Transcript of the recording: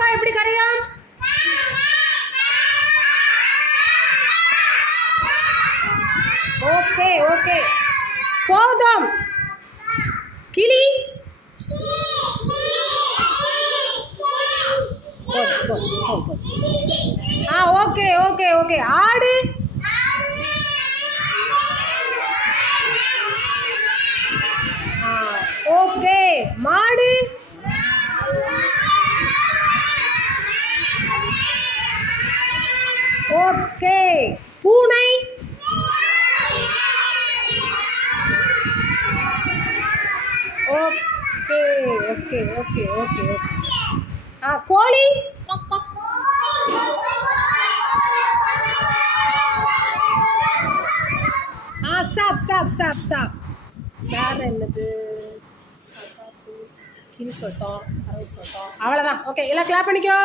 காக்கா எப்படி கரையாம் okay okay போதும் கிளி போதும், போதும், போதும், போதும். ஆ ஓகே ஓகே ஓகே ஆடு ஆ ஓகே மாடு ஓகே. பூனை? Okay okay okay okay okay. ஆ கோழி? ஆ ஸ்டாப் ஸ்டாப் ஸ்டாப் ஸ்டாப் வேற என்னது? கிளி சொட்டம் பறவை சொல்லிட்டோம் அவ்வளோதான் ஓகே எல்லாம் கிளாப் பண்ணிக்கோ.